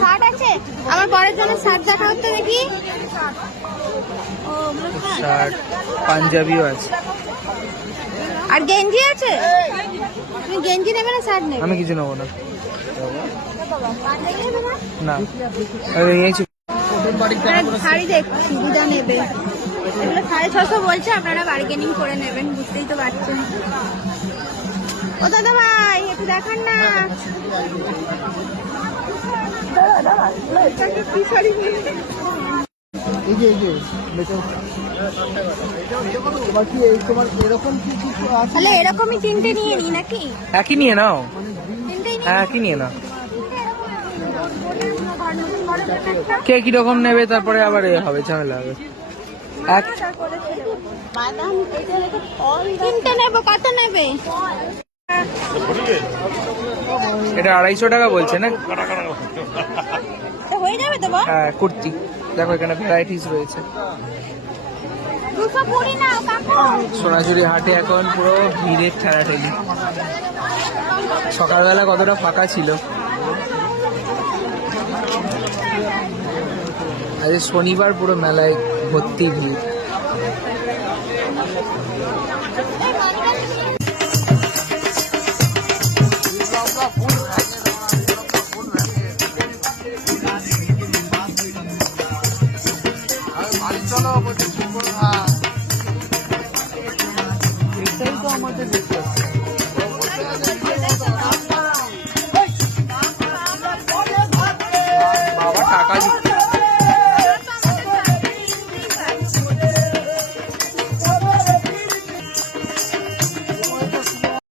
Shirt আছে আমার বরের জন্য, শার্ট দেখা হচ্ছে দেখি। শার্ট পাঞ্জাবিও আছে, আর গেঞ্জি আছে। তুমি গেঞ্জি নেবে না শার্ট নেবে? আমি কিছু নেবো না। না শাড়ি দেখছি, দিদা নেবে। এগুলো 650 বলছে, আপনারা বার্গেনিং করে নেবেন, বুঝতেই তো পারছেন। ও দাদা ভাই একটু দেখান না। তাহলে এরকমই তিনটে নিয়ে নি নাকি? একই নিয়ে নাও, তিনটেই নিয়ে হ্যাঁ একই নিয়ে নাও। কে কিরকম নেবে তারপরে আবার এ হবে, ঝামেলা হবে। এক তিনটে নেবো, কত নেবে? এটা 250 টাকা বলছে না? হয়ে যাবে তো বল? হ্যাঁ কুর্তি দেখো, এখানে ভ্যারাইটিস রয়েছে। 220 নাও কাকু। সোনাঝুরি হাটে এখন পুরো ভিড়ের ঠেলাঠেলি। সকালবেলা কতটা ফাঁকা ছিল, আজ শনিবার পুরো মেলায় ভর্তি ভিড়। এটাই তো আমাদের দেখতে